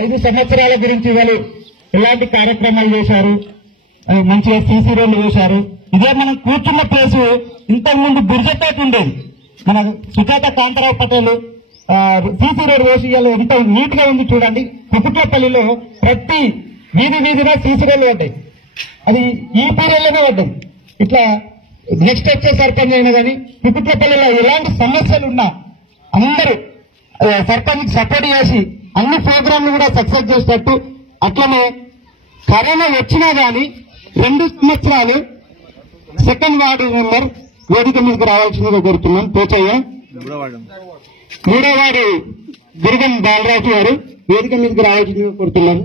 5 సంవత్సరాల గురించి వాళ్ళు ఎలాంటి కార్యక్రమాలు చేశారు, మంచిగా సీసీ రోడ్లు వేశారు. ఇదే మనం కూర్చున్న ప్లేసు ఇంతకుముందు బుర్జపేట ఉండేది. మన సుజాత కాంతారావు పటేల్ సీసీ రోడ్ వేసి ఎంత నీట్ గా ఉంది చూడండి. కుకుట్లపల్లిలో ప్రతి వీధిన సీసీ రోడ్లు పడ్డాయి. అది ఈ పీరియడ్లోనే పడ్డాయి. ఇట్లా నెక్స్ట్ వచ్చే సర్పంచ్ అయినా కానీ కుకుట్లపల్లిలో ఎలాంటి సమస్యలు ఉన్నా అందరూ సర్పంచ్ సపోర్ట్ చేసి అన్ని ప్రోగ్రాంలు కూడా సక్సెస్ చేసేటట్టు. అట్లనే కరోనా వచ్చినా గానీ 2 సంవత్సరాలు సెకండ్ వార్డు మెంబర్ వేదిక మీదకి రావాల్సిందిగా కోరుతున్నాం. పోచయ్య 3వ వార్డు దుర్గం బాలరాజు గారు వేదిక మీదకి రావాల్సిందిగా కోరుతున్నాను.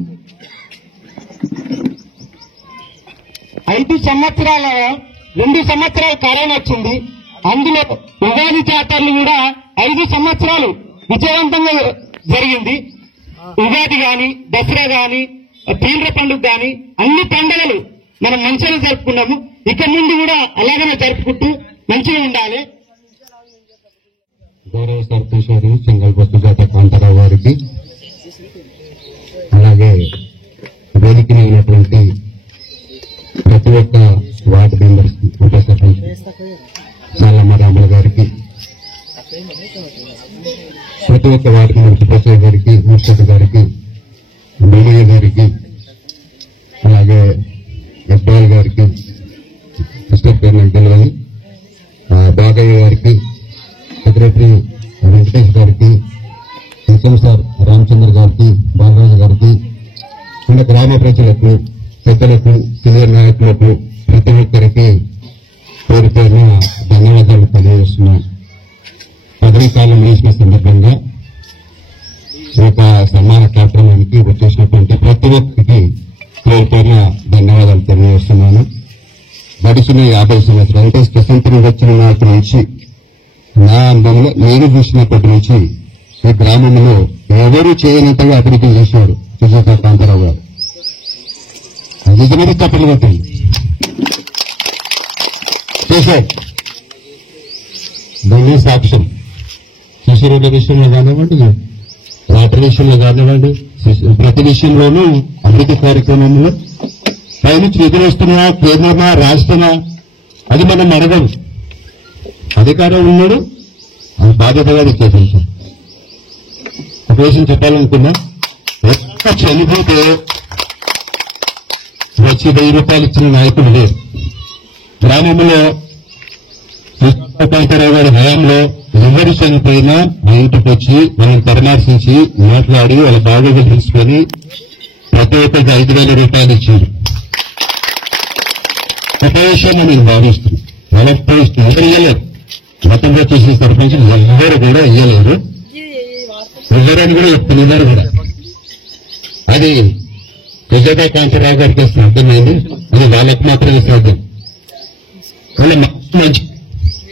2 సంవత్సరాలు కరోనా వచ్చింది. అందులో ఉగాది జాతరలు కూడా 5 సంవత్సరాలు విజయవంతంగా జరిగింది. ఉగాది గాని, దసరా గాని, పీర్ల పండుగ గాని అన్ని పండుగలు మనం మంచిగా జరుపుకున్నాము. ఇక ముందు కూడా అలాగనే జరుపుకుంటూ మంచిగా ఉండాలి. గౌరవ సర్పంచ్ గారు చెంగల్పట్టు సుజాత కాంతారావు గారికి, అలాగే వేదిక అయినటువంటి ప్రతి ఒక్క వార్డు మెంబర్స్, ఉప సర్పంచ్ సాలమ్మ రాముల గారికి, ప్రతి ఒక్క వార్డు మెంబర్ సుబ్రహ్మణ్య గారికి, ముర్షద్ గారికి, భూమయ్య గారికి, అలాగే ఎస్ఐఎల్ గారికి, మిస్టర్ పేరు తెలియని బాగయ్య గారికి, సెక్రటరీ వెంకటేష్ గారికి, నిజం సార్ రామచంద్ర గారికి, బాలరాజు గారికి, మన గ్రామ ప్రజలకు, పెద్దలకు, సీనియర్ నాయకులకు ప్రతి ఒక్కరికి పేరు పేరున ధన్యవాదాలు తెలియజేస్తున్నాం. పదవీ కాలం వేసిన సందర్భంగా ఒక సన్మాన కార్యక్రమానికి వచ్చేసినటువంటి ప్రతి ఒక్కరికి పేరు పేరున ధన్యవాదాలు తెలియజేస్తున్నాను. గడిచిన 50 సంవత్సరాలు అంటే స్వతంత్రం వచ్చిన నాటి నుంచి నా అనుభవంలో నేను చూసినప్పటి నుంచి ఈ గ్రామంలో ఎవరు చేయనంతగా అభివృద్ధి చేశారు సుజాత కాంతారావు గారు. నిజమైన తప్పలు కొట్టింది చేశారు. దాన్ని సాక్ష్యం సీసీ రోడ్ల విషయంలో కానివ్వండి, వాటర్ విషయంలో కానివ్వండి, ప్రతి విషయంలోనూ అభివృద్ధి కార్యక్రమంలో పైనుంచి నిధులు వస్తున్నా, కేంద్రమా, రాష్ట్రమా అది మనం అడగం. అధికారం ఉన్నాడు, అది బాధ్యతగా చేసేసాం. ఒక విషయం చెప్పాలనుకున్నా, ఒక్క చనిపోతే వచ్చి 1000 రూపాయలు ఇచ్చిన నాయకులు లేరు. గ్రామంలో కాంతారావు గారి హయాంలో ఎవరు చనిపోయినా మా ఇంటికి వచ్చి వాళ్ళని పరామర్శించి మాట్లాడి వాళ్ళ బాధ్యతలు తెలుసుకొని ప్రతి ఒక్కరికి 5,000 రూపాయలు ఇచ్చారు. ఒక విషయాన్ని నేను భావిస్తున్నాను, వాళ్ళకి ఎవరు ఇవ్వలేరు. గతంలో చేసిన సర్పంచులు ఎవరు కూడా ఇవ్వలేరు, ఎవరని కూడా చెప్తున్నారు కూడా. అది సుజాత కాంతారావు గారికి సాధ్యమైంది, అది వాళ్ళకి మాత్రమే సాధ్యం. వాళ్ళ మంచి,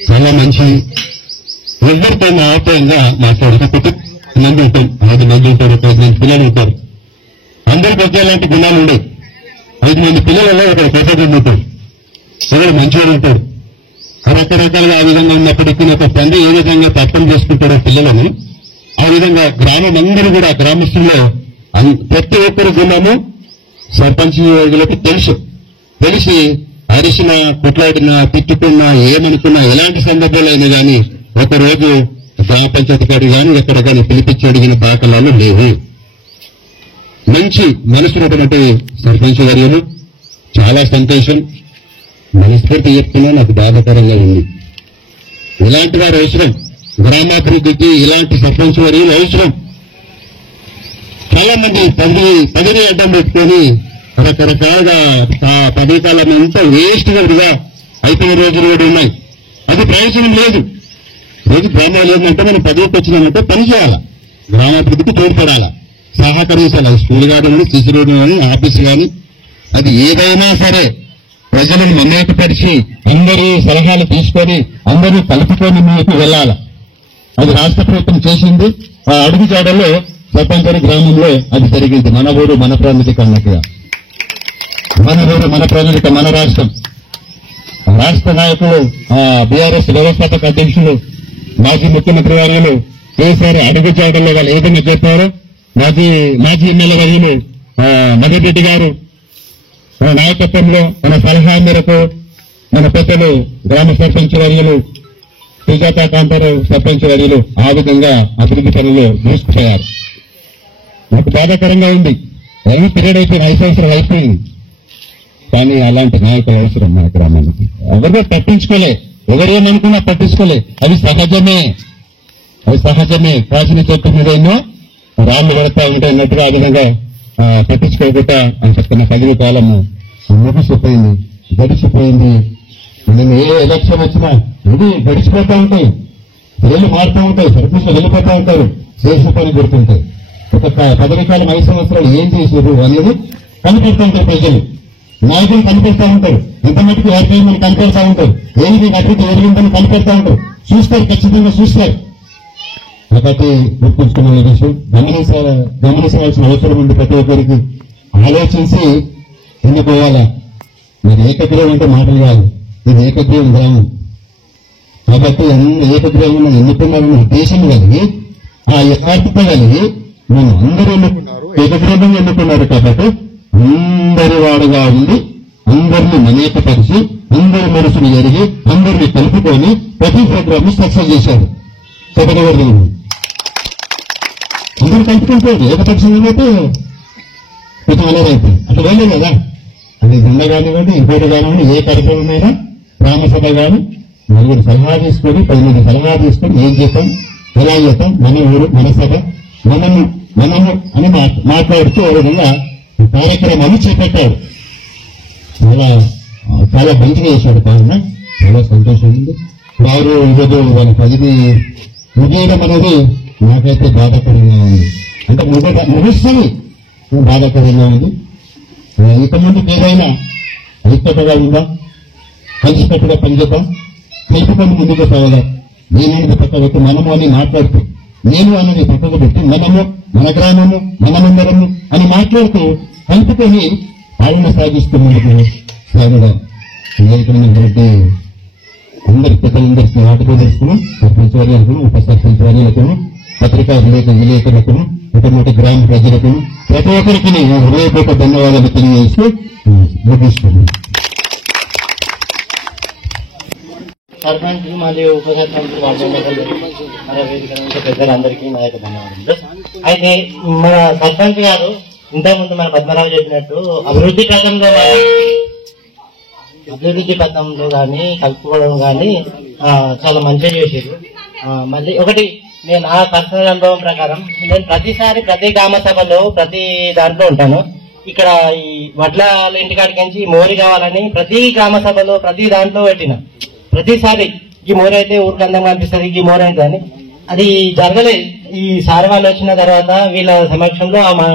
చాలా మంచి, ఎవరితో ఆప్యాయంగా మాట్లాడుతూ మంది ఉంటాం, 5 మంది ఉంటారు, 10 మంది పిల్లలు ఉంటారు. అందరికి ఒకేలాంటి గుణాలు ఉండవు. 5 మంది పిల్లలలో ఒకరు కోపంగా ఉంటారు, ఒకరు మంచిగా ఉంటాడు. రకరకాలుగా ఆ విధంగా ఉన్నప్పటికీ ఒక తండ్రి ఏ విధంగా అర్థం చేసుకుంటారో పిల్లలను, ఆ విధంగా గ్రామం అందరూ కూడా గ్రామస్తుల్లో ప్రతి ఒక్కరి గుణము సర్పంచ్ యోగులకు తెలిసి అరిసిన, కొట్లాడినా, తిట్టుకున్నా, ఏమనుకున్నా, ఎలాంటి సందర్భాలు అయినా కానీ ఒకరోజు గ్రామ పంచాయతీ కాడి కానీ ఎక్కడ కానీ పిలిపించి అడిగిన దాఖలాలు లేవు. మంచి మనసున్నటువంటి సర్పంచ్ వర్యులు, చాలా సంతోషం. మనస్ఫూర్తి చెప్తున్నా, నాకు బాధాకరంగా ఉంది. ఇలాంటి వారు అవసరం, గ్రామాభివృద్ధికి ఇలాంటి సర్పంచ్ వర్యులు అవసరం. చాలా మంది పదవి అడ్డం పెట్టుకొని రకరకాలుగా పదవి కాలం అంతా వేస్ట్ గా అయిపోయిన రోజులు కూడా ఉన్నాయి. అది ప్రయోజనం లేదు. రోజు గ్రామాలు ఏంటంటే మనం పదవికి వచ్చినామంటే పని చేయాలా, గ్రామాభివృద్ధికి తోడ్పడాలా, సహకరించాలి. స్కూల్ కానీ, సిసి రోడ్డు కానీ, ఆఫీసు కానీ, అది ఏదైనా సరే ప్రజలను మమేకపరిచి అందరూ సలహాలు తీసుకొని అందరూ కలుపుకొని ముందుకు వెళ్లాలి. అది రాష్ట్ర ప్రభుత్వం చేసింది. ఆ అడుగుజాడల్లో సర్పంచ్ గ్రామంలో అది జరిగింది. మన ఊరు మన ప్రణాళిక అన్నట్టుగా, మన ఊరు మన ప్రణాళిక మన రాష్ట్రం. రాష్ట్ర నాయకులు, బీఆర్ఎస్ వ్యవస్థాపక అధ్యక్షులు, మాజీ ముఖ్యమంత్రి వర్యులు కేసీఆర్ అడుగుజాడల్లో వాళ్ళు ఏ విధంగా చెప్పారో మాజీ ఎమ్మెల్యే వర్యులు మదన్ రెడ్డి గారు మన నాయకత్వంలో మన సలహా మేరకు మన పెద్దలు గ్రామ సర్పంచ్ వర్యులు సుజాత కాంతారావు సర్పంచ్ వర్యులు ఆ విధంగా అభివృద్ధి పనులు దూసుకుపోయారు. నాకు బాధాకరంగా ఉంది. రైతు పీరియడ్ అయిపోయింది, 5 సంవత్సరాలు అయిపోయింది. కానీ అలాంటి నాయకులు అవసరం మన గ్రామానికి. ఎవరితో పట్టించుకోలే, ఎవరేమనుకున్నా పట్టించుకోలే. అది సహజమే. ప్రాచీన చెట్టు మీద ఎన్నో రాళ్ళు పడతా ఉంటాయి అన్నట్టుగా ఆ విధంగా పట్టించుకోకుండా అని చెప్తున్న కలిగి కాలము ముగిసిపోయింది, గడిచిపోయింది. నేను ఏ ఎలక్షన్ వచ్చినా ఇది గడిచిపోతా ఉంటాయి, ప్రజలు మారుతూ ఉంటాయి, సర్పంచులు వెళ్ళిపోతా ఉంటారు, చేసిన పని గుర్తుంటాయి. ఒక పదవి కాలం 5 సంవత్సరాలు ఏం చేసారు అనేది కనిపెడుతూ ఉంటారు ప్రజలు. నాయకులు కనిపెడతా ఉంటారు, ఎంత మటుకు ఏర్పడి కనిపెడతా ఉంటారు, ఏది అభివృద్ధి జరిగిందని కనిపెడతా ఉంటారు, చూస్తారు, ఖచ్చితంగా చూస్తారు. కాబట్టి గుర్తుంచుకున్న విషయం గమనించవలసిన అవసరం ఉంది. ప్రతి ఒక్కరికి ఆలోచించి ఎన్నుకోవాలా. మరి ఏకగ్రీవం అంటే మాటలు కాదు, ఇది ఏకగ్రీవం గ్రామం. కాబట్టి ఏకగ్రీవం ఎన్నుకున్నారన్న ఉద్దేశం కలిగి ఆ యథార్థత కలిగి మనం అందరూ ఎన్నుకున్నారు, ఏకగ్రీవంగా ఎన్నుకున్నారు. కాబట్టి అందరి వాడుగా ఉండి అందరినీ మనేకపరిచి అందరి మనసును ఎరిగి అందరినీ కలుపుకొని ప్రతి ప్రోగ్రామ్ ని సక్సెస్ చేశారు. చెప్పగలరు అందరూ కలుపుకుంటారు. ఏకపక్షంగా అయితే కొంచెం అలరైతే అట్లా వెళ్ళలేదు కదా. అది దుండ కానివ్వండి, ఇంకోటి కానివ్వండి, ఏ కార్యక్రమం అయినా గ్రామసభ కానీ నలుగురు సలహా తీసుకొని 10 మంది సలహా తీసుకొని ఏం చేస్తాం, ఎలా చేస్తాం, మన ఊరు మన సభ మనము అని మాట్లాడుతూ ఏ విధంగా కార్యక్రమాన్ని చేపట్టాడు. చాలా మంచిగా చేశాడు. కావున చాలా సంతోషం ఉంది. వారు ఈరోజు వాళ్ళ పదిని ముగియడం అనేది నాకైతే బాధాకరంగా ఉంది. అంటే ముగిస్తుంది బాధాకరంగా ఉంది. ఇక ముందు ఏదైనా ఐక్యతగా ఉందా, కలిసికట్టుగా పనిచేద్దాం, కలుపుకొని ముందుకు సాగదాం. నేననేది పక్కకు పెట్టి మనము అని మాట్లాడుతూ, నేను అనేది పక్కకు పెట్టి మనము, మన గ్రామము, మనమందరము అని మాట్లాడుతూ కలుపుకొని పాలన సాగిస్తూ ముందుకు సాగదాం. వివేకానందరెడ్డి అందరి పెద్దలందరికీ నాటుకు తెలుసుకున్నాం. సర్పంచ్ వర్యాలకు, ఉప సర్పంచ్ వర్యాలకు, పత్రికా విలేకరులకు, ఇటువంటి గ్రామ ప్రజలకు ప్రతి ఒక్కరికి హృదయపూర్వక ధన్యవాదాలు తెలియజేస్తూ ముగిస్తున్నాను. సర్పంచ్ మరియు ఉప సర్పంచ్ పెద్దలందరికీ నా యొక్క ధన్యవాదాలు. అయితే మన సర్పంచ్ గారు ఇంతకుముందు మన పద్మరావు చెప్పినట్టు అభివృద్ధి పథంలో కానీ కలుపుకోవడం కానీ చాలా మంచిగా చేసేది. మళ్ళీ ఒకటి నేను నా పర్సనల్ అనుభవం ప్రకారం నేను ప్రతిసారి ప్రతి గ్రామ సభలో ప్రతి దాంట్లో ఉంటాను. ఇక్కడ ఈ వడ్ల ఇంటికాడికి నుంచి మోరి కావాలని ప్రతి గ్రామ సభలో ప్రతి దాంట్లో పెట్టిన ప్రతిసారి ఈ మోరి అయితే ఊరికి అందంగా అనిపిస్తుంది, ఈ మోరి అయితే అని అది జరగలేదు. ఈ సార్ వాళ్ళు వచ్చిన తర్వాత వీళ్ళ సమక్షంలో మా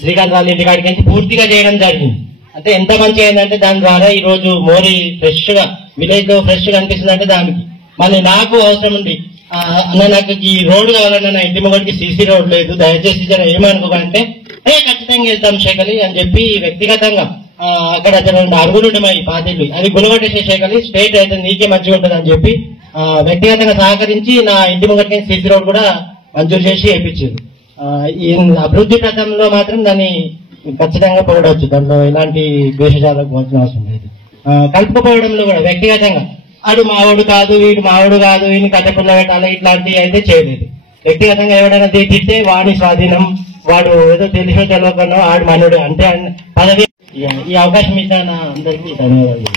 శ్రీకాంత్ వాళ్ళ ఇంటికాడికి నుంచి పూర్తిగా చేయడం జరిగింది. అంటే ఎంత మంచిగా అయిందంటే దాని ద్వారా ఈ రోజు మోరి ఫ్రెష్ గా విలేజ్ లో ఫ్రెష్ గా అనిపిస్తుంది. అంటే దానికి మళ్ళీ నాకు అవసరం ఉంది, అన్న నాకు ఈ రోడ్డు కావాలన్నా నా ఇంటి మొగడికి సీసీ రోడ్ లేదు, దయచేసి జర ఏమనుకోకంటే ఖచ్చితంగా వెళ్తాం శేఖలి అని చెప్పి వ్యక్తిగతంగా అక్కడ అరుగులు మా పాతిళ్ళు అది గులగొట్టేసే శేఖలి స్టేట్ అయితే నీకే మంచిగా ఉంటుంది అని చెప్పి వ్యక్తిగతంగా సహకరించి నా ఇంటి మొగడికి సీసీ రోడ్ కూడా మంజూరు చేసి వేయించారు. ఈ అభివృద్ధి పథంలో మాత్రం దాన్ని ఖచ్చితంగా పొగడవచ్చు, దాంట్లో ఎలాంటి ద్వేషాలకు వచ్చిన అవసరం లేదు. కలుపుకోవడంలో కూడా వ్యక్తిగతంగా ఆడు మావాడు కాదు, వీడు మావాడు కాదు, వీడిని కట్టపుల్ల పెట్టాలి ఇట్లాంటివి అయితే చేయలేదు. వ్యక్తిగతంగా ఎవడైనా తిట్టితే వాడి స్వాధీనం, వాడు ఏదో తెలిసో తెలియకుండా వాడు మనోడు అంటే పదవి. ఈ అవకాశం ఇచ్చిన అందరికీ ధన్యవాదాలు.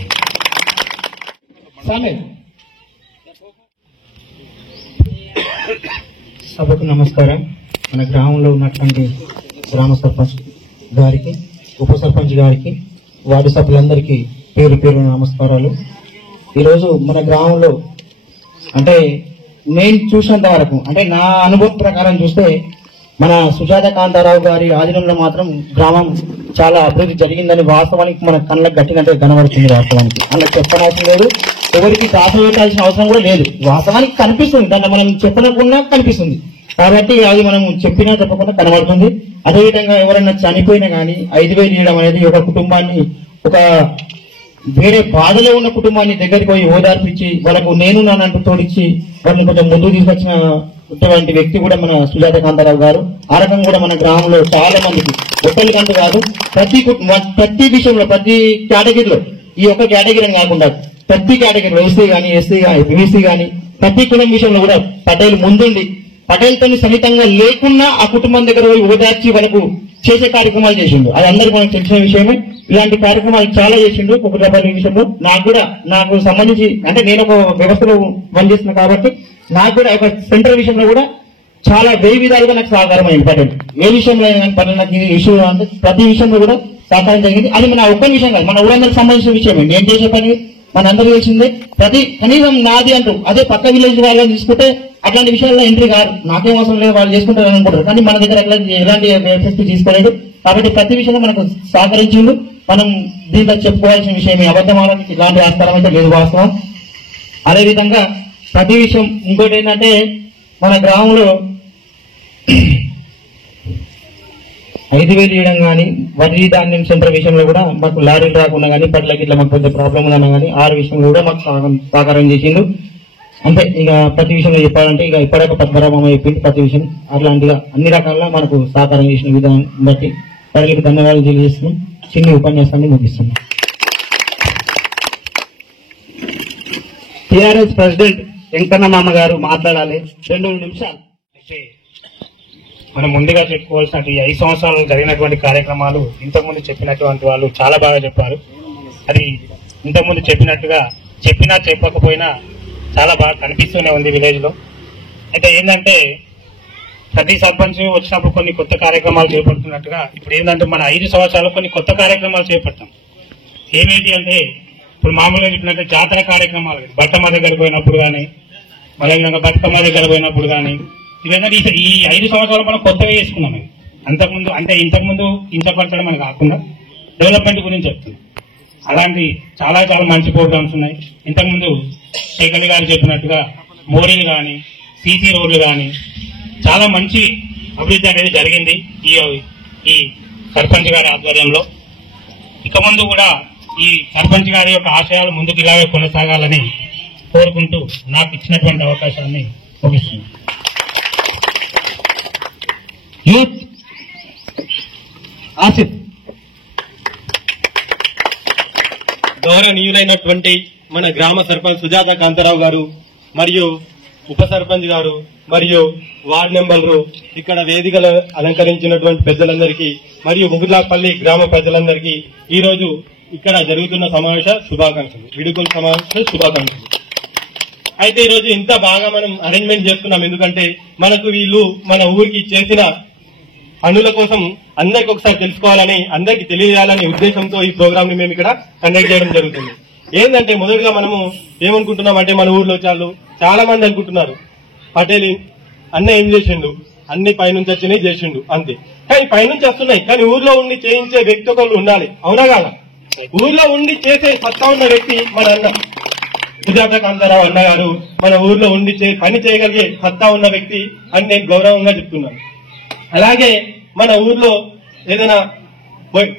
సభకు నమస్కారం. మన గ్రామంలో ఉన్నటువంటి గ్రామ సర్పంచ్ గారికి, ఉప సర్పంచ్ గారికి, వార్డు సభ్యులందరికీ పేరు పేరు నమస్కారాలు. ఈరోజు మన గ్రామంలో అంటే నేను చూసినంత వరకు అంటే నా అనుభవం ప్రకారం చూస్తే మన సుజాత కాంతారావు గారి ఆధీనంలో మాత్రం గ్రామం చాలా అభివృద్ధి జరిగిందని వాస్తవానికి మన కళ్ళకు గట్టినట్టే కనబడుతుంది. వాస్తవానికి అలా చెప్పనవసరం లేదు, ఎవరికి దాచవేయాల్సిన అవసరం కూడా లేదు. వాస్తవానికి కనిపిస్తుంది, దాన్ని మనం చెప్పకుండా కనిపిస్తుంది. కాబట్టి అది మనం చెప్పినా చెప్పకుండా కనబడుతుంది. అదేవిధంగా ఎవరైనా చనిపోయినా కానీ 5,000 ఇవ్వడం అనేది ఒక కుటుంబాన్ని, ఒక వేరే బాధలో ఉన్న కుటుంబాన్ని దగ్గరికి పోయి ఓదార్పించి వాళ్ళకు నేను నానంటూ తోడిచ్చి వాళ్ళని కొంచెం ముందుకు తీసుకొచ్చిన ఇటువంటి వ్యక్తి కూడా మన సుజాత కాంతారావు గారు. ఆ రకంగా కూడా మన గ్రామంలో చాలా మందికి ఒక్కరికంటూ కాదు, ప్రతి విషయంలో, ప్రతి కేటగిరీలో, ఈ ఒక్క కేటగిరీ కాకుండా ప్రతి కేటగిరీలో ఎస్సీ కానీ, ఎస్సీ కానీ, బీసీ కానీ, ప్రతి కులం విషయంలో కూడా పటేల్ ముందుండి, పటేల్తో సమితంగా లేకున్నా ఆ కుటుంబం దగ్గర పోయి ఓదార్చి వాళ్ళకు చేసే కార్యక్రమాలు చేసిండు. అది అందరికీ మనకు తెలిసిన విషయమే. ఇలాంటి కార్యక్రమాలు చాలా చేసిండు. కుటుంబ విషయంలో నాకు సంబంధించి, అంటే నేను ఒక వ్యవస్థలో పనిచేస్తున్నా కాబట్టి నాకు కూడా ఒక సెంటర్ విషయంలో కూడా చాలా వెయ్యి విధాలుగా నాకు సహకారమైంది పటేల్. ఏ విషయంలో అయినా పటేల్ నాకు ఇష్యూ అంటే ప్రతి విషయంలో కూడా సహకారం జరిగింది. అది మన ఒక్క విషయం కాదు, మన ఊరందరికి సంబంధించిన విషయమే. నేను చేసే పని మనందరూ తెలిసిందే. కనీసం నాది అంటూ అదే పక్క విలేజ్ వాళ్ళని తీసుకుంటే అట్లాంటి విషయాల్లో ఎంట్రీ కాదు. నాకేం అవసరం లేదు, వాళ్ళు చేసుకుంటారు అనుకుంటారు. కానీ మన దగ్గర ఎలాంటి ఫెసిలిటీ తీసుకోలేదు. కాబట్టి ప్రతి విషయంలో మనకు సహకరించిండు. మనం దీంట్లో చెప్పుకోవాల్సిన విషయం అబద్ధం అవడానికి ఇలాంటి ఆస్కారం అయితే లేదు, వాస్తవం. అదేవిధంగా ప్రతి విషయం ఇంకోటి ఏంటంటే, మన గ్రామంలో 5,000 ఇవ్వడం కానీ, వరి ధాన్యం సెంటర్ విషయంలో కూడా మాకు లారీలు రాకుండా కానీ, పట్లకి ఇట్లా మాకు కొంచెం ప్రాబ్లం ఉందన్నా కానీ ఆ విషయంలో కూడా మాకు సహకారం చేసిండు. అంటే ఇక ప్రతి విషయంలో చెప్పాలంటే ఇక ఇప్పటిక పద్మరామమ్మ చెప్పింది ప్రతి విషయం. అట్లాంటిగా అన్ని రకాలుగా మనకు సహకారం చేసిన విధానం బట్టి ప్రజలకు ధన్యవాదాలు తెలియజేస్తున్నాం. చిన్న ఉపన్యాసాన్ని ముగిస్తున్నాం. టిఆర్ఎస్ ప్రెసిడెంట్ వెంకన్న మామ గారు మాట్లాడాలి 2 నిమిషాలు. మనం ముందుగా చెప్పుకోవాల్సిన ఈ 5 సంవత్సరాలు జరిగినటువంటి కార్యక్రమాలు ఇంతకుముందు చెప్పినటువంటి వాళ్ళు చాలా బాగా చెప్పారు. అది ఇంతకుముందు చెప్పినట్టుగా చెప్పినా చెప్పకపోయినా చాలా బాగా కనిపిస్తూనే ఉంది విలేజ్ లో. అయితే ఏంటంటే ప్రతి సర్పంచ్ వచ్చినప్పుడు కొన్ని కొత్త కార్యక్రమాలు చేపడుతున్నట్టుగా ఇప్పుడు ఏంటంటే మన 5 సంవత్సరాలు కొన్ని కొత్త కార్యక్రమాలు చేపడతాం. ఏమేంటి అంటే ఇప్పుడు మామూలుగా చెప్పినట్టే జాతర కార్యక్రమాలు, బతుకమ్మ దగ్గర పోయినప్పుడు కానీ, మళ్ళీ బతుకమ్మ దగ్గర పోయినప్పుడు కానీ, ఇవన్నీ ఈ 5 సంవత్సరాలు మనం కొత్తగా చేసుకున్నాం. అంతకుముందు అంటే ఇంతకుముందు ఇంతపరచడం మనకు కాకుండా డెవలప్మెంట్ గురించి చెప్తున్నాం. అలాంటి చాలా చాలా మంచి ప్రోగ్రామ్స్ ఉన్నాయి. ఇంతకుముందు శేఖర్ గారు చెప్పినట్టుగా మోరీలు కానీ, సీసీ రోడ్లు కానీ చాలా మంచి అభివృద్ధి అనేది జరిగింది ఈ సర్పంచ్ గారి ఆధ్వర్యంలో. ఇక ముందు కూడా ఈ సర్పంచ్ గారి యొక్క ఆశయాలు ముందుకు ఇలాగే కొనసాగాలని కోరుకుంటూ నాకు ఇచ్చినటువంటి అవకాశాన్ని ముగిస్తున్నాను. యూత్ ఆసిఫ్. గౌరవనీయులైనటువంటి మన గ్రామ సర్పంచ్ సుజాత కాంతారావు గారు మరియు ఉప సర్పంచ్ గారు మరియు వార్డు మెంబర్లు, ఇక్కడ వేదికలు అలంకరించినటువంటి పెద్దలందరికీ మరియు ముగులాపల్లి గ్రామ ప్రజలందరికీ ఈ రోజు ఇక్కడ జరుగుతున్న సమావేశ శుభాకాంక్షలు, విడుదల సమావేశ శుభాకాంక్షలు. అయితే ఈ రోజు ఇంత బాగా మనం అరేంజ్మెంట్ చేస్తున్నాం ఎందుకంటే మనకు వీళ్ళు మన ఊరికి చేసిన పనుల కోసం అందరికి ఒకసారి తెలుసుకోవాలని, అందరికి తెలియజేయాలనే ఉద్దేశంతో ఈ ప్రోగ్రామ్ ని మేము ఇక్కడ కండక్ట్ చేయడం జరుగుతుంది. ఏంటంటే మొదటిగా మనము ఏమనుకుంటున్నాం అంటే మన ఊర్లో చాలా మంది అనుకుంటున్నారు పటేల్ అన్న ఏం చేసిండు, అన్ని పైనుంచి వచ్చినాయి చేసిండు అంతే. కానీ పైనుంచి వస్తున్నాయి, కానీ ఊర్లో ఉండి చేయించే వ్యక్తి ఒకళ్ళు ఉండాలి. అవునా కాదా? ఊర్లో ఉండి చేసే సత్తా ఉన్న వ్యక్తి మన అన్న సుజాత కాంతారావు అన్న గారు మన ఊర్లో ఉండి పని చేయగలిగే సత్తా ఉన్న వ్యక్తి అని నేను గౌరవంగా చెప్తున్నాను. అలాగే మన ఊర్లో ఏదైనా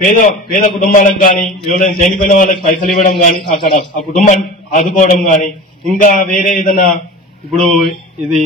పేద కుటుంబాలకు కానీ, ఎవరైనా చనిపోయిన వాళ్ళకి పైసలు ఇవ్వడం కానీ, అక్కడ ఆ కుటుంబాన్ని ఆదుకోవడం కానీ, ఇంకా వేరే ఏదైనా ఇప్పుడు ఇది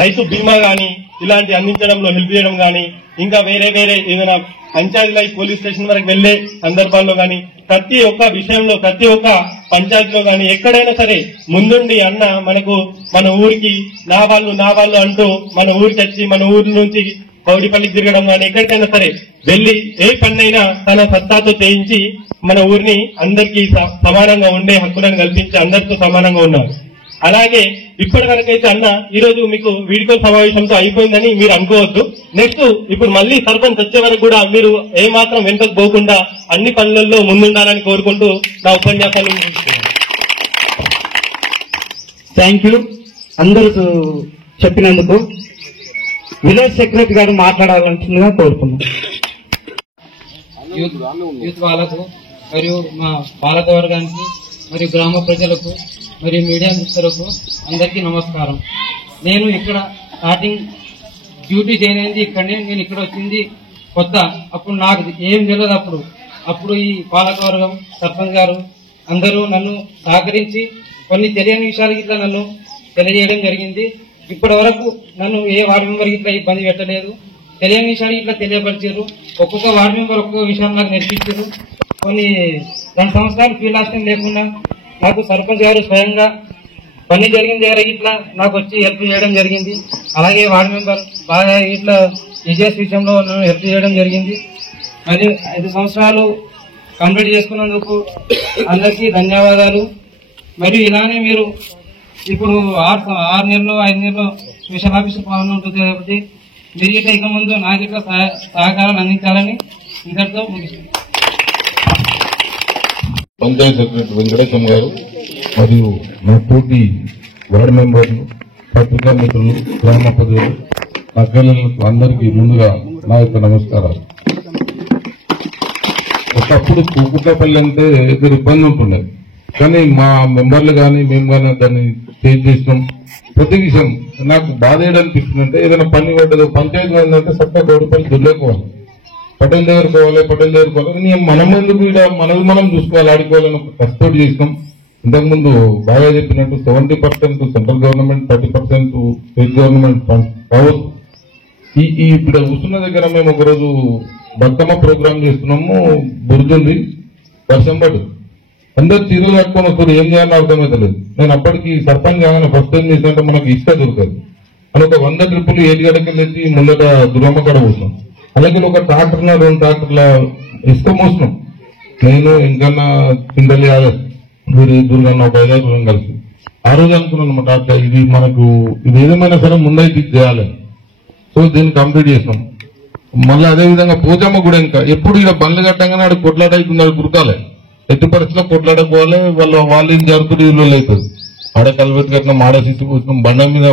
రైతు బీమా గాని ఇలాంటి అందించడంలో హెల్ప్ చేయడం గాని, ఇంకా వేరే ఏదైనా పంచాయతీలో పోలీస్ స్టేషన్ వరకు వెళ్లే సందర్భాల్లో గాని, ప్రతి ఒక్క విషయంలో ప్రతి ఒక్క పంచాయతీలో గాని ఎక్కడైనా సరే ముందుండి అన్న మనకు మన ఊరికి నా వాళ్ళు అంటూ మన ఊరికి వచ్చి మన ఊరి నుంచి పౌడిపల్లికి తిరగడం కానీ, ఎక్కడికైనా సరే వెళ్లి ఏ పన్నైనా తన సత్తాతో చేయించి మన ఊరిని అందరికీ సమానంగా ఉండే హక్కులను కల్పించి అందరితో సమానంగా ఉన్నారు. అలాగే ఇప్పటి వరకైతే అన్న ఈరోజు మీకు వీడియో సమావేశంతో అయిపోయిందని మీరు అనుకోవద్దు. నెక్స్ట్ ఇప్పుడు మళ్ళీ సర్పంచ్ వచ్చే వరకు కూడా మీరు ఏమాత్రం వెనుకకు పోకుండా అన్ని పనులలో ముందుండాలని కోరుకుంటూ నా ఉపన్యాసాన్ని ముగిస్తున్నాను. థ్యాంక్ యూ అందరూ చెప్పినందుకు. విలేజ్ సెక్రటరీ గారు మాట్లాడాల్సిందిగా కోరుతున్నాం. యూత్ వాళ్ళకు మరియు మా పాలకవర్గానికి మరియు గ్రామ ప్రజలకు మరియు మీడియా మిత్రులకు అందరికీ నమస్కారం. నేను ఇక్కడ స్టార్టింగ్ డ్యూటీ జాయిన్ అయింది ఇక్కడనే. నేను ఇక్కడ వచ్చింది కొత్త. అప్పుడు నాకు ఏం తెలియదు. అప్పుడు ఈ పాలకవర్గం సర్పంచ్ గారు అందరూ నన్ను సహకరించి కొన్ని తెలియని విషయాలకి ఇట్లా నన్ను తెలియజేయడం జరిగింది. ఇప్పటి వరకు నన్ను ఏ వార్డు మెంబర్ ఇట్లా ఇబ్బంది పెట్టలేదు. తెలియని విషయాలు ఇట్లా తెలియపరిచారు. ఒక్కొక్క వార్డు మెంబర్ ఒక్కొక్క విషయాలు నాకు నేర్పించారు. కొన్ని 2 సంవత్సరాలు ఫీల్ ఆస్తం లేకుండా నాకు సర్పంచ్ గారు స్వయంగా పని జరిగిన దగ్గర ఇట్లా నాకు వచ్చి హెల్ప్ చేయడం జరిగింది. అలాగే వార్డు మెంబర్ బాగా ఇట్లా విజయస్ విషయంలో నన్ను హెల్ప్ చేయడం జరిగింది. మరియు 5 సంవత్సరాలు కంప్లీట్ చేసుకున్నందుకు అందరికీ ధన్యవాదాలు. మరియు ఇలానే మీరు ఇప్పుడు 6 నెలలు 5 నెలలు స్పెషల్ ఆఫీసర్ పాలన ఉంటుంది కాబట్టి మీరు ఇట్లా ఇక ముందు నాకు ఇట్లా సహకారాలు అందించాలని ఇంతటితో ముగిస్తుంది. పంచాయత్ సెక్రటరీ వెంకటేశం గారు మరియు నా తోటి వార్డు మెంబర్లు, పత్రికా మిత్రులు, గ్రామ ప్రజలు, నా పిల్లలకు అందరికీ ముందుగా నా యొక్క నమస్కారాలు. ఒకప్పుడు కూకుట్లపల్లి అంటే ఏదో ఇబ్బంది ఉంటుండే, కానీ మా మెంబర్లు కానీ మేము కానీ దాన్ని చేంజ్ చేసినాం. ప్రతి విషయం నాకు బాధ ఏదనిపిస్తుంది అంటే ఏదైనా పని పడ్డదు పంచాయతీ ఏంటంటే చక్కగా గౌరవపల్లి దుర్లేకోవాలి, పటేల్ దగ్గర పోవాలి. మనం ఎందుకు ఇక్కడ మనది మనం చూసుకోవాలి, ఆడుకోవాలని ఒక కష్టపడి చేసినాం. ఇంతకుముందు బాగా చెప్పినట్టు 70% central government, 30% state government funds కావచ్చు. ఈ ఇప్పుడు వస్తున్న దగ్గర మేము ఒకరోజు బతుకమ్మ ప్రోగ్రామ్ చేస్తున్నాము. బుర్జుంది, వర్షం పడు, అందరు చీరలు కట్టుకొని వస్తారు. ఏం చేయాలని అర్థమవుతలేదు. నేను అప్పటికి సర్పంచ్ కాగానే ఫస్ట్ ఏం చేసినట్టు మనకు ఇసుక దొరకదు అని ఒక 100 ట్రిప్పులు 7 గడకలు ఎత్తి ముందట దురమ్మ కడ పోసినాం. అలాగే ఒక ట్రాక్టర్ 2 ట్రాక్టర్ల ఇసుక మోసినాం. నేను ఇంకన్నా కిందలి మీరు దుర్గన్న ఒక 5 మంది కలిసి ఆ రోజు అనుకున్నాను అనమాట, ఇది మనకు ఇది ఏదేమైనా సరే ముందైతే చేయాలి. సో దీన్ని కంప్లీట్ చేసినాం. మళ్ళీ అదేవిధంగా పోచమ్మ కూడా ఇంకా ఎప్పుడు ఇలా బండ్లు కట్టంగానే ఆడు కొట్లాట అవుతుంది, ఆడు కురకాలి. ఎట్టి పరిస్థితిలో కొట్లాడకపోవాలి. వాళ్ళు ఏం జరుగుతుంది ఇల్లు అవుతుంది. ఆడ కలబెట్టి కట్టినాం, ఆడ సిసి కూర్చున్నాం, బండ మీద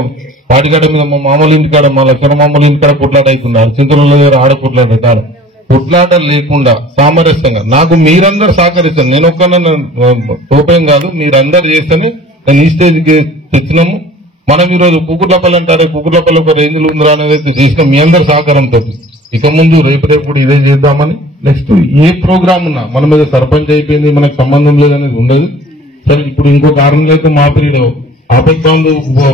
పాటిగడ్డ మీద మా మామూలు ఇంటికాడ, మా లక్షణ మామూలు ఇంటికాడ కొట్లాట అవుతుంది. చింతల దగ్గర ఆడ కొట్లాట కాడ కొట్లాట లేకుండా సామరస్యంగా నాకు మీరందరూ సహకరిస్తాను. నేను ఒక్కన తోపేం కాదు, మీరందరూ చేస్తేనే నేను ఈ స్టేజ్కి తెచ్చినాము. మనం ఈరోజు కుకుట్లపల్లి అంటారే, కుకుట్లపల్లి ఒక రేంజ్లు ఉందిరా అనేది చేసిన మీ అందరి సహకారంతో ఇక ముందు రేపు ఇదే చేద్దామని. నెక్స్ట్ ఏ ప్రోగ్రామ్ ఉన్నా మన మీద సర్పంచ్ అయిపోయింది మనకు సంబంధం లేదనేది ఉండదు. సరే ఇప్పుడు ఇంకో కారణం అయితే మా పీరియడ్ ఆపద్బాంధు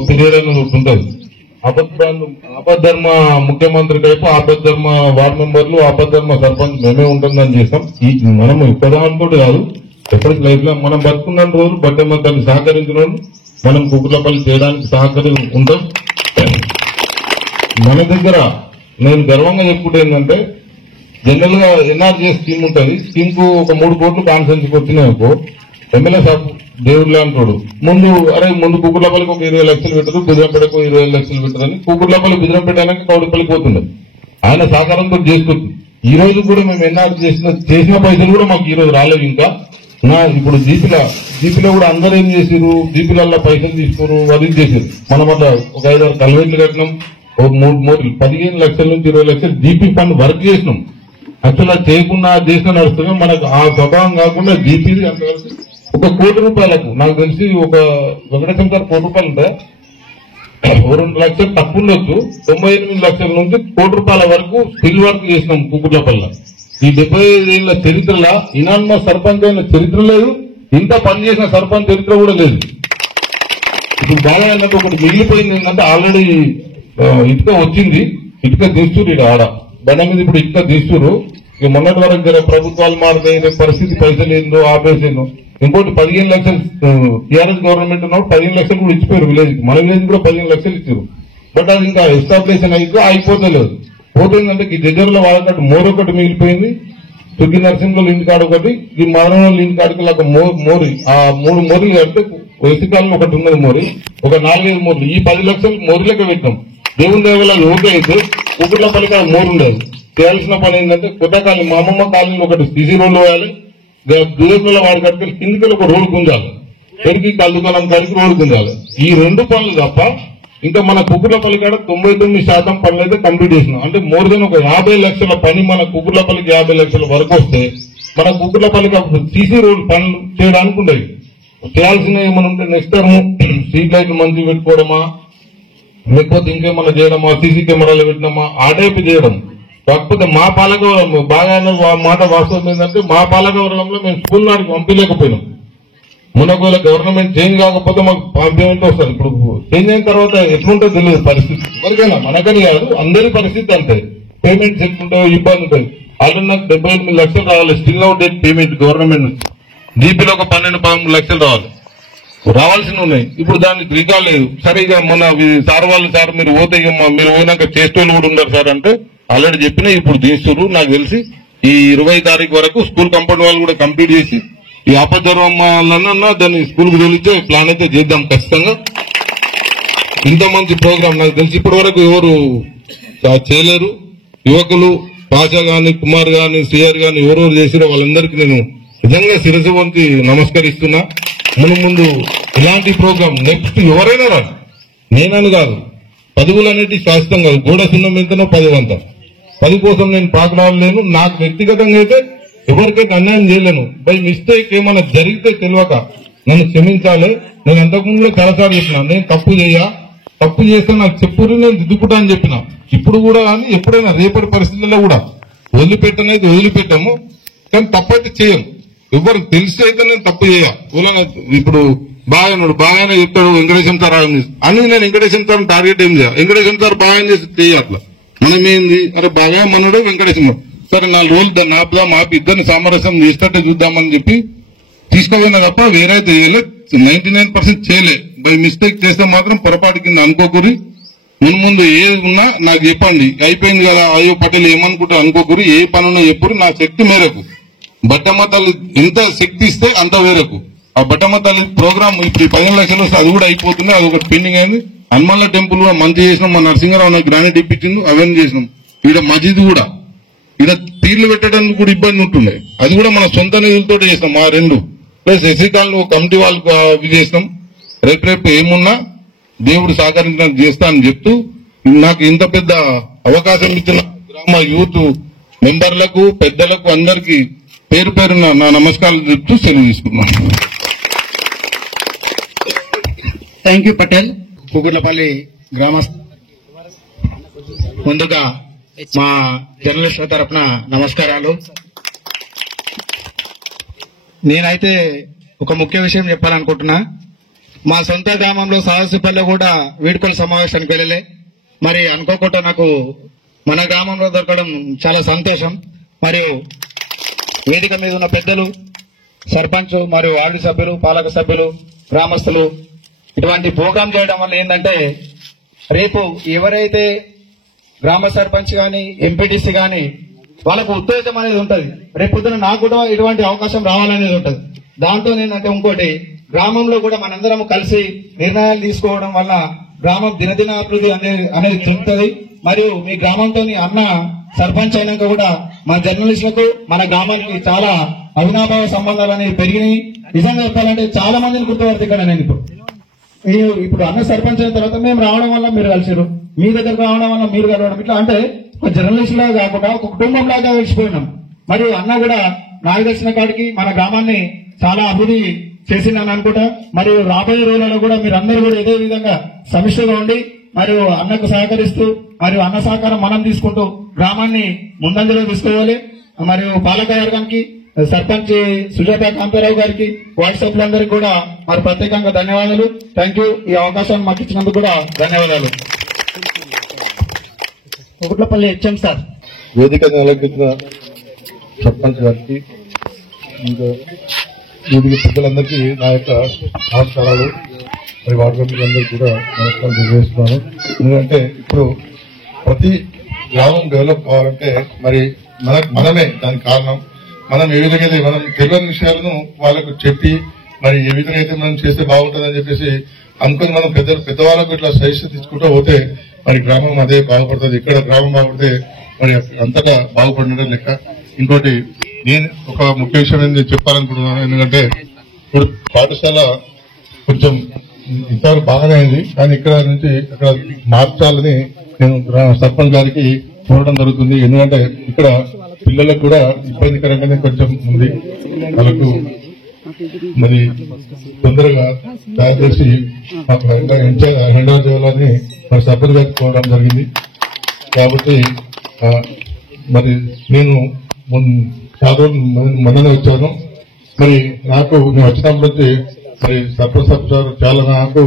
పీరియడ్ అనేది ఒకటి ఉంటుంది. ఆపద్ధర్మ ముఖ్యమంత్రి టైపు ఆపద్ధర్మ వార్డు మెంబర్లు, ఆపద్ధర్మ సర్పంచ్ మేమే ఉంటుందని చేస్తాం. మనం ఇప్పటిదాంతో కాదు, ఎప్పటికి లైఫ్ లో మనం బతుకున్న రోజులు బట్టమ్మ తల్లి సహకరించిన రోజు మనం కుకుట్లపల్లి చేయడానికి సహకరించి ఉంటాం. మన దగ్గర నేను గర్వంగా చెప్పుకుంటే ఏంటంటే జనరల్ గా ఎన్ఆర్జీ స్కీమ్ ఉంటుంది. స్కీమ్ కు ఒక 3 కోట్లు కాన్ఫరెన్స్ వచ్చినాయనుకో, ఎమ్మెల్యే సాబ్ దేవుడు లాంటోడు ముందు కుకుట్లపల్లికి ఒక 20 లక్షలు పెట్టరు, బిజిరంపేటకు 20 లక్షలు పెట్టరని కుకుట్లపల్లి బిజిరంపేటానికి కౌడిపల్లికి పోతుండే. ఆయన సహకారంతో చేసుకుంటుంది. ఈ రోజు కూడా మేము ఎన్ఆర్జీ చేసిన పైసలు కూడా మాకు ఈ రోజు రాలేదు. ఇంకా ఇప్పుడు జీపీలో కూడా అందరూ ఏం చేసారు, జీపీలలో పైసలు తీసుకోరు, అది చేశారు. మనం అట్లా ఒక 5-6 కల్వెట్లు కట్టినాం, ఒక 3 మోర్లు 15 లక్షల నుంచి 20 లక్షలు జీపీ ఫండ్ వర్క్ చేసినాం. యాక్చువల్ చేయకుండా చేసిన నడుస్తుంది. మనకు ఆ స్వభావం కాకుండా జీపీ అంతవరకు ఒక 1 కోటి రూపాయలకు నాకు తెలిసి ఒక వెంకటేశ్వర గారు 1 కోటి రూపాయలు ఉంటే 2 లక్షలు తక్కువ ఉండొచ్చు. 98 లక్షల నుంచి 1 కోటి రూపాయల వరకు స్కిల్ వర్క్ చేసినాం కుకుట్లపల్లి. ఈ 75 ఏళ్ల చరిత్రలో ఇనాన్మా సర్పంచ్ అయిన చరిత్ర లేదు, ఇంత పనిచేసిన సర్పంచ్ చరిత్ర కూడా లేదు. ఇప్పుడు బాగా అన్నట్టు ఒకటి మిగిలిపోయింది ఏంటంటే ఆల్రెడీ ఇటుక వచ్చింది, ఇటుక తీస్తురు. ఇక ఆడ బండ మీద ఇప్పుడు ఇటుక తీస్తురు. ఇక మొన్నటి వరకు ప్రభుత్వాలు మారుతాయి, పరిస్థితి పైసలు ఏందో ఆపేసిందో. ఇంకోటి 15 లక్షలు టీఆర్ఎస్ గవర్నమెంట్ ఉన్నప్పుడు 15 లక్షలు కూడా ఇచ్చిపోయారు విలేజ్ కి. మన విలేజ్ కూడా 15 లక్షలు ఇచ్చారు. బట్ అది ఇంకా ఎస్టాబ్లిషన్ అయితే అయిపోతలేదు. పోతుందంటే ఈ దగ్గరలో వాళ్ళకట్టు మోర్ ఒకటి మిగిలిపోయింది, తుగ్గి నరసింహుల ఇంటికాడ ఒకటి, ఈ మరణోళ్ళ ఇంటికాడికి మోరి ఆ 3 మోరీలు కడితే వయసుకాలం ఒకటి ఉన్నది మోరి, ఒక 4-5 మోర్లు. ఈ 10 లక్షలు మోరీలకే పెట్టాం. దేవుని దేవాలయాలు ఓకే అయితే కుకుట్లపల్లికి మోరు ఉండేది. చేయాల్సిన పని ఏంటంటే కొట్టకాలి మా అమ్మమ్మ కాలనీ ఒకటి సిసి రోడ్లు వేయాలి, దూరంలో వాడి కట్టుకుని కిందికి ఒక రోడ్డు గుంజాలి, పెరిగి కల్లుకలం కాడికి రోడ్డు గుంజాలి. ఈ 2 పనులు తప్ప ఇంకా మన కుకుట్లపల్లి కాడ 99% పనులు అయితే కంప్లీట్ చేసినాం. అంటే మోర్ దెన్ ఒక 50 లక్షల పని మన కుకుట్లపల్లికి 50 లక్షల వరకు వస్తే మన కుకుట్లపల్లికి సీసీ రోడ్డు పనులు చేయడానికి ఉండేవి. చేయాల్సిన ఏమైనా ఉంటే నెక్స్ట్ టర్మ్ స్ట్రీట్ లైట్లు మంచి పెట్టుకోవడమా, లేకపోతే ఇంకేమన్నా చేయడమా, సీసీ కెమెరాలు పెట్టినామా, ఆ టైప్ చేయడం. కాకపోతే మా పాలకవర్గం బాగా మాట వాస్తవం ఏంటంటే మా పాలకవర్గంలో మేము స్కూల్ నాటికి పంపించలేకపోయినాం. ఒకవేళ గవర్నమెంట్ చేంజ్ కాకపోతే మాకు పేమెంట్ వస్తుంది. ఇప్పుడు చేంజ్ అయిన తర్వాత ఎట్లుంటుందో తెలియదు పరిస్థితి. ఎవరికైనా మనకని కాదు, అందరి పరిస్థితి అంతే. పేమెంట్స్ ఎట్లుంటాయో ఇబ్బంది ఉంటుంది. ఆల్రెడీ నాకు 78 లక్షలు రావాలి, still out date payment government నుంచి. జీపీలో ఒక 12-13 లక్షలు రావాల్సి ఉన్నాయి. ఇప్పుడు దానికి రికాల్ లేదు. సరే ఇక మొన్న సార్ వాళ్ళు సార్ మీరు పోతే మీరు పోయినాక చేసేవాళ్ళు కూడా ఉన్నారు సార్ అంటే ఆల్రెడీ చెప్పినా ఇప్పుడు చేస్తున్నారు. నాకు తెలిసి ఈ 20 తారీఖు వరకు స్కూల్ కంపౌండ్ వాళ్ళు కూడా కంప్లీట్ చేసి ఈ ఆపద్ధర్మన్నా దాన్ని స్కూల్ కు తెలిస్తే ప్లాన్ అయితే చేద్దాం ఖచ్చితంగా. ఇంత మంచి ప్రోగ్రామ్ నాకు తెలిసి ఇప్పటి వరకు ఎవరు చేయలేరు. యువకులు పాషా గాని, కుమార్ గాని, సిఆర్ గాని ఎవరెవరు చేసినా వాళ్ళందరికీ నేను నిజంగా శిరసు వంచి నమస్కరిస్తున్నా. ముందు ఇలాంటి ప్రోగ్రామ్ నెక్స్ట్ ఎవరైనా రాదు, నేనని కాదు. పదవులు అనేవి శాశ్వతం కాదు. గోడ సున్నం ఎంతనో 10 వంత. 10 కోసం నేను పాకురాలేను. నాకు వ్యక్తిగతంగా అయితే ఎవరికైతే అన్యాయం చేయలేను. బై మిస్టేక్ ఏమైనా జరిగితే తెలియక నన్ను క్షమించాలి. నేను అంతకుముందు చాలాసార్లు చెప్పిన నేను తప్పు చేస్తే నాకు చెప్పురు, నేను దిద్దుకుంటా అని చెప్పిన. ఇప్పుడు కూడా కానీ ఎప్పుడైనా రేపటి పరిస్థితుల్లో కూడా వదిలిపెట్టనేది వదిలిపెట్టాము, కానీ తప్పైతే చేయం. ఎవరికి తెలిసి అయితే నేను తప్పు చేయ. ఇప్పుడు బాగా చెప్తాడు వెంకటేశ్వర సార్ అని నేను వెంకటేశ్వర సార్ టార్గెట్ ఏం చేయ. వెంకటేశ్వర సార్ బాగా చేసి చేయ. అట్లా మనమేంది అరే బాగా మనడు వెంకటేశ్వర సరే 4 రోజులు దాన్ని ఆపుదాం, ఆపి ఇద్దరిని సామరస్యం చేసేటట్టు చూద్దామని చెప్పి తీసుకోపోయినా తప్ప వేరే చేయలే. 99% చేయలే. బై మిస్టేక్ చేస్తే మాత్రం పొరపాటు కింద అనుకోకూరి. ముందు ఏది ఉన్నా నాకు చెప్పండి. అయిపోయింది కదా అయ్యో పటేల్ ఏమనుకుంటా అనుకోకూరి. ఏ పనున్నా ఎప్పుడు నా శక్తి మేరకు బట్టమతలు ఎంత శక్తి ఇస్తే అంత మేరకు ఆ బట్టమతలు ప్రోగ్రామ్ ఇప్పుడు 15 లక్షలు వస్తే అది కూడా అయిపోతుంది. అది ఒకటి పెండింగ్ అయింది. హనుమాన్ల టెంపుల్ కూడా మంచి చేసినాం. మా నరసింహరావు గ్రానైట్ ఇప్పించింది, అవన్నీ చేసినాం. ఈడ మస్జిద్ కూడా ఈడ తీర్లు పెట్టడానికి కూడా ఇబ్బంది ఉంటుండే, అది కూడా మన సొంత నిధులతో చేసినాం. ఆ 2 ప్లస్ ఎస్సీ కాలనీ కమిటీ వాళ్ళకు ఇది చేసినాం. రేపు ఏమున్నా దేవుడు సహకరించడానికి చేస్తా అని చెప్తూ నాకు ఇంత పెద్ద అవకాశం ఇచ్చిన గ్రామ యూత్ మెంబర్లకు, పెద్దలకు అందరికీ పేరు పేరున నా నమస్కారాలు చెప్తూ సెలవు తీసుకున్నాను. Thank you Patel. కుగుర్లపల్లి గ్రామస్థ ముందుగా మా జర్నలిస్టుల తరఫున నమస్కారాలు. నేనైతే ఒక ముఖ్య విషయం చెప్పాలనుకుంటున్నా. మా సొంత గ్రామంలో సాహసిపల్లిలో కూడా వీడ్కోలు సమావేశానికి వెళ్ళలే. మరి అనుకోకుండా నాకు మన గ్రామంలో దొరకడం చాలా సంతోషం. మరియు వేదిక మీద ఉన్న పెద్దలు, సర్పంచ్ మరియు వార్డు సభ్యులు, పాలక సభ్యులు, గ్రామస్తులు ఇటువంటి ప్రోగ్రాం చేయడం వల్ల ఏంటంటే రేపు ఎవరైతే గ్రామ సర్పంచ్ గాని, ఎంపీటీసీ గాని వాళ్ళకు ఉత్తేజం అనేది ఉంటది. రేపు పొద్దున నాకు కూడా ఇటువంటి అవకాశం రావాలనేది ఉంటది. దాంతో ఏంటంటే ఇంకోటి గ్రామంలో కూడా మనందరం కలిసి నిర్ణయాలు తీసుకోవడం వల్ల గ్రామం దినదిన అభివృద్ధి అనేది చెందుతుంది. మరియు మీ గ్రామంతో అన్న సర్పంచ్ అయినాక కూడా మన జర్నలిస్టులకు మన గ్రామానికి చాలా అవినాభావ సంబంధాలు అనేవి పెరిగినాయి. నిజంగా చెప్పాలంటే చాలా మందిని గుర్తుపడుతుంది ఇక్కడ. నేను ఇప్పుడు అన్న సర్పంచ్ అయిన తర్వాత మేము రావడం వల్ల మీరు కలిసారు, మీ దగ్గరకు రావడం వల్ల మీరు కలవడం, ఇట్లా అంటే ఒక జర్నలిస్ట్ లాగా కాకుండా ఒక కుటుంబం లాగా కలిసిపోయినాం. మరియు అన్న కూడా నాకు తెలిసిన కాడికి మన గ్రామాన్ని చాలా అభివృద్ధి చేసిందని అనుకుంటా. మరియు రాబోయే రోజులలో కూడా మీరు అందరూ కూడా ఇదే విధంగా సమిష్టిగా ఉండి మరియు అన్నకు సహకరిస్తూ మరియు అన్న సహకారం మనం తీసుకుంటూ గ్రామాన్ని ముందంజలో తీసుకోవాలి. మరియు పాలక వర్గానికి, సర్పంచ్ సుజాత కాంతారావు గారికి, వార్డు సభ్యులందరికీ కూడా మరి ప్రత్యేకంగా ధన్యవాదాలు. Thank you. ఈ అవకాశాన్ని మాకు ఇచ్చినందుకు కూడా ధన్యవాదాలు. కుగుట్లపల్లి హెచ్ఎం సార్. వేదిక అలంకరించిన సర్పంచ్ గారికి, ఇంకా వేదిక పెద్దలందరికీ నా యొక్క నమస్కారాలు. మరి వార్డు సభ్యులందరికీ కూడా నమస్కారం తెలియజేస్తున్నాను. ఎందుకంటే ఇప్పుడు ప్రతి గ్రామం డెవలప్ కావాలంటే మరి మనమే దానికి కారణం. మనం ఏ విధంగా అయితే మనం తెలియని విషయాలను వాళ్ళకు చెప్పి మరి ఏ విధంగా అయితే మనం చేస్తే బాగుంటుందని చెప్పేసి అనుకుని మనం పెద్దవాళ్ళకు ఇట్లా సజెషన్ తీసుకుంటూ పోతే మరి గ్రామం అదే బాగుపడుతుంది. ఇక్కడ గ్రామం బాగుపడితే మరి అంతటా బాగుపడినట్టు లెక్క. ఇంకోటి నేను ఒక ముఖ్య విషయం ఏంటి చెప్పాలనుకుంటున్నాను. ఎందుకంటే ఇప్పుడు పాఠశాల కొంచెం ఇంతవరకు బాగానే అయింది, కానీ ఇక్కడ నుంచి అక్కడ మార్చాలని నేను సర్పంచ్ గారికి కోరడం జరుగుతుంది. ఎందుకంటే ఇక్కడ పిల్లలకు కూడా ఇబ్బందికరంగానే కొంచెం ఉంది. వాళ్ళకు మరి తొందరగా తయారు చేసి రెండవ చేయాలని మరి సర్పంచ్ గారికి కోరడం జరిగింది. కాబట్టి మరి నేను చాలా రోజులు మొన్ననే వచ్చాను. మరి నేను వచ్చినప్పటి నుంచి మరి సర్పంచ్ సార్ చాలా నాకు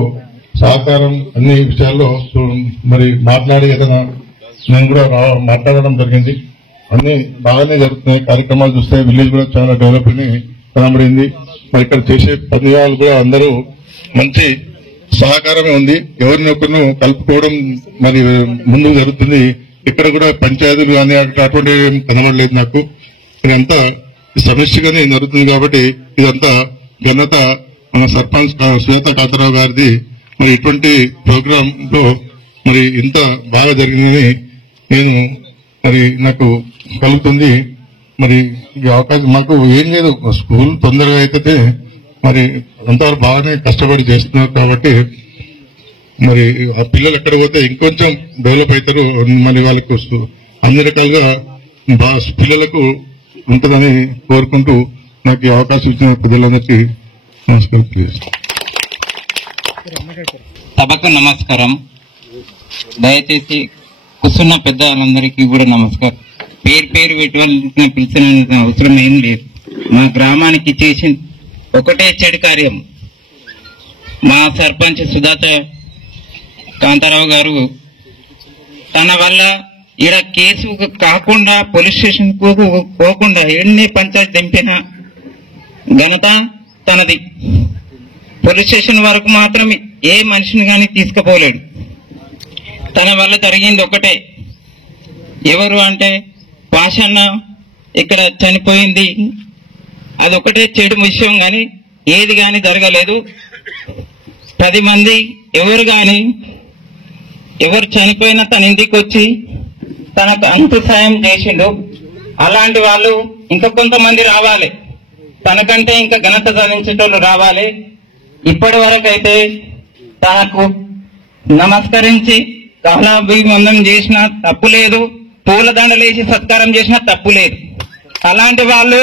సహకారం అన్ని విషయాల్లో మరి మాట్లాడి ఏదైనా నేను కూడా మాట్లాడడం జరిగింది. అన్ని బాగానే జరుగుతున్నాయి. కార్యక్రమాలు చూస్తే విలేజ్ కూడా చాలా డెవలప్ అని కనబడింది. మరి ఇక్కడ చేసే పనివాళ్ళు కూడా అందరూ మంచి సహకారమే ఉంది. ఎవరిని ఒకరిని కలుపుకోవడం మరి ముందుకు జరుగుతుంది. ఇక్కడ కూడా పంచాయతీలు కానీ అటువంటి కనబడలేదు నాకు. ఇదంతా సమిష్టిగానే జరుగుతుంది కాబట్టి ఇదంతా ఘనత మన సర్పంచ్ సుజాత కాంతారావు గారిది. మరి ఇటువంటి ప్రోగ్రామ్ లో మరి ఇంత బాగా జరిగిందని నేను మరి నాకు కలుగుతుంది. మరి ఈ అవకాశం మాకు ఏం లేదు, స్కూల్ తొందరగా అయితే మరి అంతవరకు బాగానే కష్టపడి చేస్తున్నారు కాబట్టి మరి ఆ పిల్లలు ఎక్కడ పోతే ఇంకొంచెం డెవలప్ అవుతారు. మరి వాళ్ళకు అన్ని రకాలుగా పిల్లలకు ఉంటుందని కోరుకుంటూ నాకు ఈ అవకాశం ఇచ్చిన ప్రజలందరికీ నమస్కారం. సభకు నమస్కారం. దయచేసి కూర్చున్న పెద్దలందరికీ కూడా నమస్కారం. పేరు పేరు పెట్టి పిలిచిన అవసరం ఏం లేదు. మా గ్రామానికి చేసిన ఒకటే చెడు కార్యం. మా సర్పంచ్ సుజాత కాంతారావు గారు తన వల్ల ఈడ కేసు కాకుండా పోలీస్ స్టేషన్ పోకుండా ఎన్ని పంచాయతీ దింపిన ఘనత తనది. పోలీస్ స్టేషన్ వరకు మాత్రం ఏ మనిషిని కానీ తీసుకుపోలేడు. తన వల్ల జరిగింది ఒకటే. ఎవరు అంటే పాషన్న ఇక్కడ చనిపోయింది. అదొకటే చెడు విషయం, కానీ ఏది కానీ జరగలేదు. 10 మంది ఎవరు చనిపోయినా తన ఇంటికి వచ్చి తనకు అంత సాయం చేసిండు. అలాంటి వాళ్ళు ఇంకా కొంతమంది రావాలి, తనకంటే ఇంకా ఘనత సాధించేటోళ్ళు రావాలి. ఇప్పటి వరకు అయితే తనకు నమస్కరించి కమలాభివందనం చేసినా తప్పు లేదు, పూలదండలేసి సత్కారం చేసినా తప్పు లేదు. అలాంటి వాళ్ళు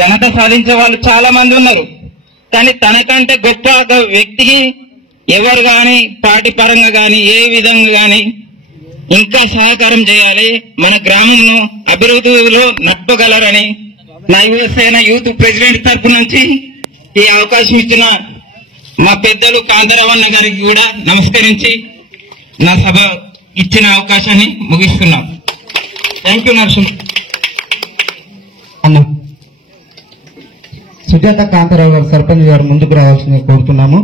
ఘనత సాధించే వాళ్ళు చాలా మంది ఉన్నారు. కానీ తనకంటే గొప్ప వ్యక్తికి ఎవరు గాని పార్టీ పరంగా గాని ఏ విధంగా గాని ఇంకా సహకారం చేయాలి, మన గ్రామంను అభివృద్ధిలో నడపగలరని నా యువసేన యూత్ ప్రెసిడెంట్ తరఫు నుంచి ఈ అవకాశం ఇచ్చిన మా పెద్దలు కాంతారావన్న గారికి కూడా నమస్కరించి నా సభ ఇచ్చిన అవకాశాన్ని ముగిస్తున్నాం. థ్యాంక్ యూ నరసింహ అన్న. సుజాత కాంతారావు గారు సర్పంచ్ గారు ముందుకు రావాల్సిందిగా కోరుతున్నాము.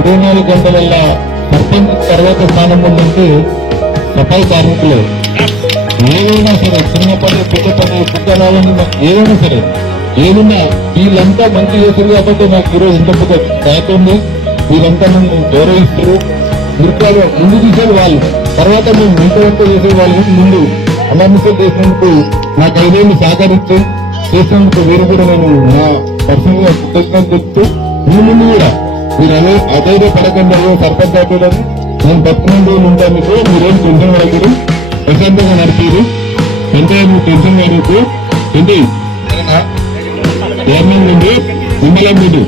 24 గంటల సర్పంచ్ తర్వాత స్థానం ఉందంటే సఫాయి కార్మికులు ఏదైనా సరే, చిన్నపల్లి పెద్దపల్లి పుట్టరాలని ఏదైనా సరే, ఏదైనా వీళ్ళంతా మంచి చేశారు కాబట్టి నాకు ఈరోజు ఇంత పెద్ద ఖ్యాతి ఉంది. వీళ్ళంతా నన్ను గౌరవిస్తారు. మిగతాగా ముందు తీసేది వాళ్ళు, తర్వాత మేము ఇంతవరకు చేసే వాళ్ళు ముందు అనామిషాలు చేసినందుకు నాకు 5 ఏళ్ళు సహకరించి చేసినందుకు వీరు కూడా నేను నా పర్సనల్ గా కృతజ్ఞతలు చెప్తూ మీ ముందు కూడా మీరు అదే పడకండి, సర్పంచ్ ఆపేదని నేను 11 రోజులు ఉంటాను. మీకు మీరేం టెన్షన్ పడకూడదు, ప్రశాంతంగా నడిపారు. అంటే మీరు టెన్షన్ పడకు. ఏంటి చైర్మన్ నుండి నిమ్మలం నుండి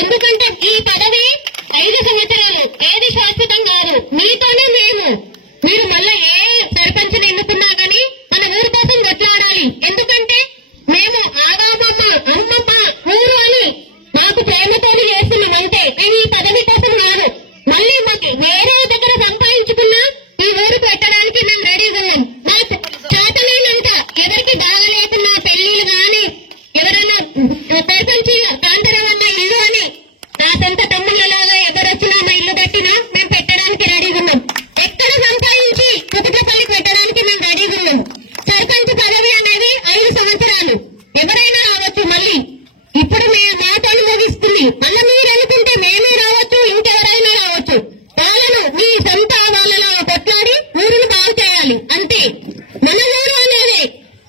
ఎందుకంటే ఈ పదవి 5 సంవత్సరాలు, ఏది శాశ్వతం కాదు. మీతోనే మీరు మళ్ళీ ఏ సర్పంచ్ ఎన్నుకున్నా గానీ మన ఊరు కోసం కొట్లాడాలి. ఎందుకంటే మేము ఆగామమ్మ అమ్మమ్మ ఊరు అని మాకు ప్రేమతో చేస్తున్నాం అంతే. మేము ఈ పదవి కోసం కాదు. మళ్ళీ మాకు వేరే దగ్గర సంపాదించుకున్నా ఈ ఊరు పెట్టడానికి మేము రెడీగా ఉన్నాం. మాకు చేతలేనంత ఎవరికి బాగలేకున్నా పెళ్లిళ్ళు గాని ఎవరైనా సర్పంచ్ కాంతరావన్న ఇల్లు అని నా సొంత తమ్ముళ్ళలాగా ఎవరొచ్చినా మా ఇల్లు కట్టినా మేము పెట్టడానికి రెడీగా ఉన్నాం. ఎక్కడ సంపాదించి కుటుంబపల్లి పెట్టడానికి మేము రెడీగా ఉన్నాం. సర్పంచ్ పదవి అనేది 5 సంవత్సరాలు, ఎవరైనా రావచ్చు. మళ్ళీ ఇప్పుడు మేము మాట అనుభవిస్తుంది. మళ్ళీ మీరు అనుకుంటే మేమే రావచ్చు, ఇంకెవరైనా రావచ్చు. వాళ్ళను మీ సొంత వాళ్ళలో కొట్లాడి ఊరును బాగు చేయాలి అంతే. మన ఊరు అనేది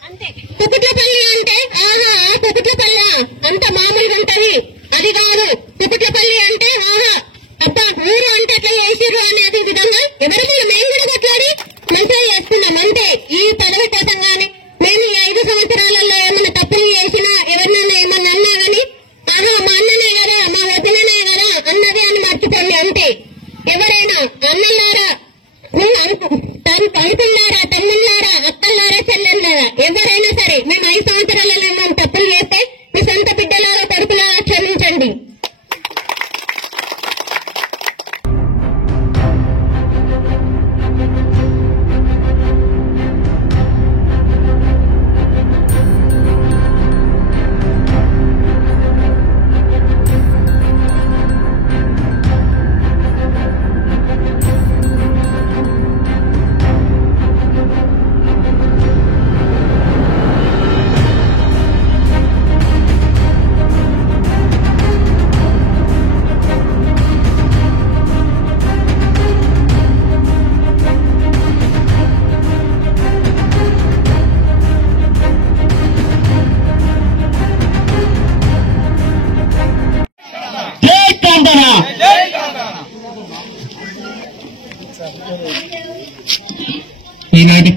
అంతే. కుకుట్లపల్లి అంటే ఆహా కుకుట్లపల్లి అంత మామూలుగా ఉంటది, అది కాదు. కుకుట్లపల్లి అంటే ఆహా అబ్బా ఊరు అంటే ఎట్లా చేసిరు అనేది విధంగా ఎవరికైనా మేము కూడా కొట్లాడి మంచిగా చేస్తున్నాం అంతే. ఈ పదవి కోసం గానీ మేము ఈ 5 సంవత్సరాలలో ఏమైనా తప్పులు చేసినా ఎవరినైనా ఏమన్నా అన్నా గానీ ఆహా మా అన్ననే కదా మా వదిన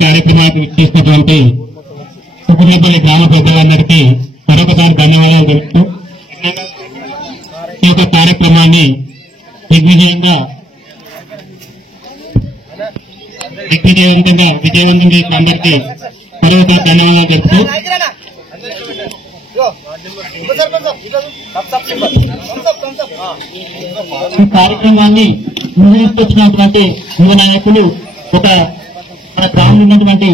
కార్యక్రమానికి చేసినటువంటి సుఖదేపల్లి గ్రామ పెద్దలందరికీ మరొకసారి ధన్యవాదాలు తెలుపుతూ ఈ యొక్క కార్యక్రమాన్ని విజయవంతంగా విజయవంతంగా అందరికీ మరొకసారి ధన్యవాదాలు తెలుపుతూ ఈ కార్యక్రమాన్ని ముందుకొచ్చినటువంటి యువ నాయకులు ఒక మన గ్రామంలో ఉన్నటువంటి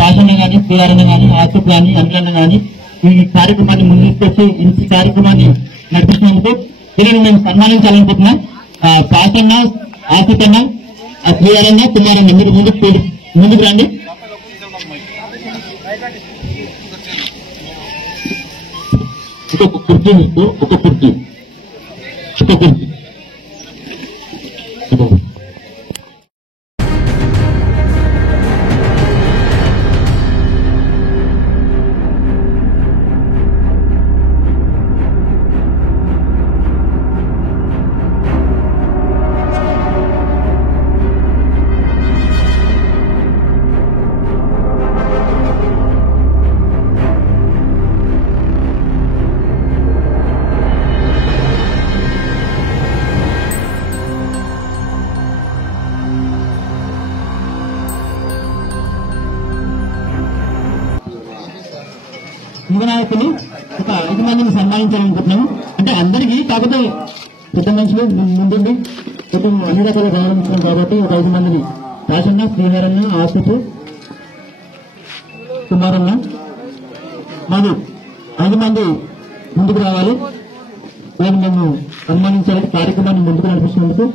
పాషన్న గాని శ్రీవారన్న గాని ఆసిఫ్ గాని అన్లన్న గాని ఈ కార్యక్రమాన్ని ముందుకొచ్చి ఈ కార్యక్రమాన్ని నడిపిస్తున్నందుకు వీళ్ళని మేము సన్మానించాలనుకుంటున్నాం. పాషన్న, ఆసిఫ్ అన్న, శ్రీవారన్న, కుమారన్న మీరు ముందుకు రండి. ఒక కుర్చీ ఇస్తూ ఒక కుర్చీ యువ నాయకులు ఒక 5 మందిని సన్మానించాలనుకుంటున్నాము. అంటే అందరికీ కాకపోతే పెద్ద మనుషులు ముందుండి కొంచెం అన్ని రకాల గౌరవించడం కాబట్టి ఒక 5 మందిని పాషన్న, శ్రీహరన్న, ఆసిఫ్, కుమారన్న మరియు 5 మంది ముందుకు రావాలి. మేము సన్మానించాలని కార్యక్రమాన్ని ముందుకు నడిపిస్తున్నందుకు